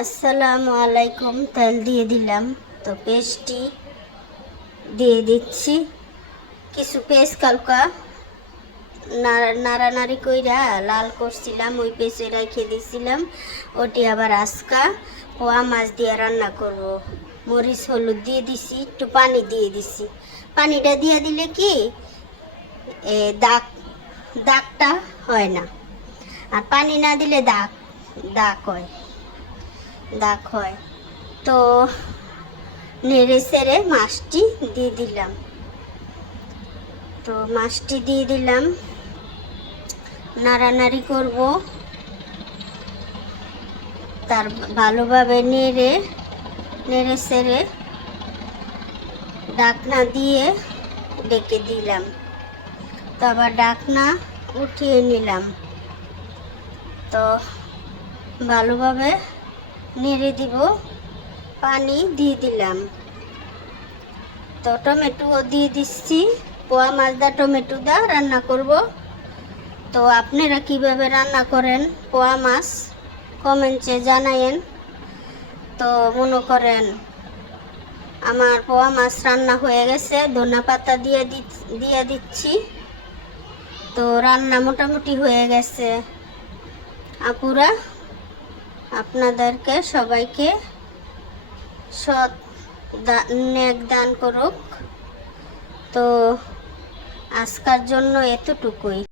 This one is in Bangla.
আসসালামু আলাইকুম। তেল দিয়ে দিলাম, তো পেস্টটি দিয়ে দিচ্ছি। কিছু পেস্ট কালকা নাড়ানাড়ি কইরা লাল করছিলাম, ওই পেস্টে রেখে দিয়েছিলাম। ওটি আবার আজকা পোয়া মাছ দিয়ে রান্না করব। মরিচ হলুদ দিয়ে দিছি, একটু পানি দিয়ে দিছি। পানিটা দিয়ে দিলে কি দাগটা হয় না, আর পানি না দিলে দাগ হয়। তো নেড়ে সেড়ে মাছটি দিয়ে দিলাম। নাড়ানাড়ি করব, তার ভালোভাবে নেড়ে সেড়ে ঢাকনা দিয়ে ডেকে দিলাম। তো আবার ঢাকনা উঠিয়ে নিলাম। তো ভালোভাবে নেড়ে দিব, পানি দিয়ে দিলাম। তো টমেটোও দিয়ে দিচ্ছি। পোয়া মাছ দা টমেটো দা রান্না করব। তো আপনারা কিভাবে রান্না করেন পোয়া মাছ কমেন্টে জানায়েন। তো মনে করেন আমার পোয়া মাছ রান্না হয়ে গেছে, ধনিয়া পাতা দিয়ে দিচ্ছি। তো রান্না মোটামুটি হয়ে গেছে। আপুরা, আপনাদেরকে সবাইকে সৎ নেক দান করুক। তো আজকের জন্য এতটুকুই।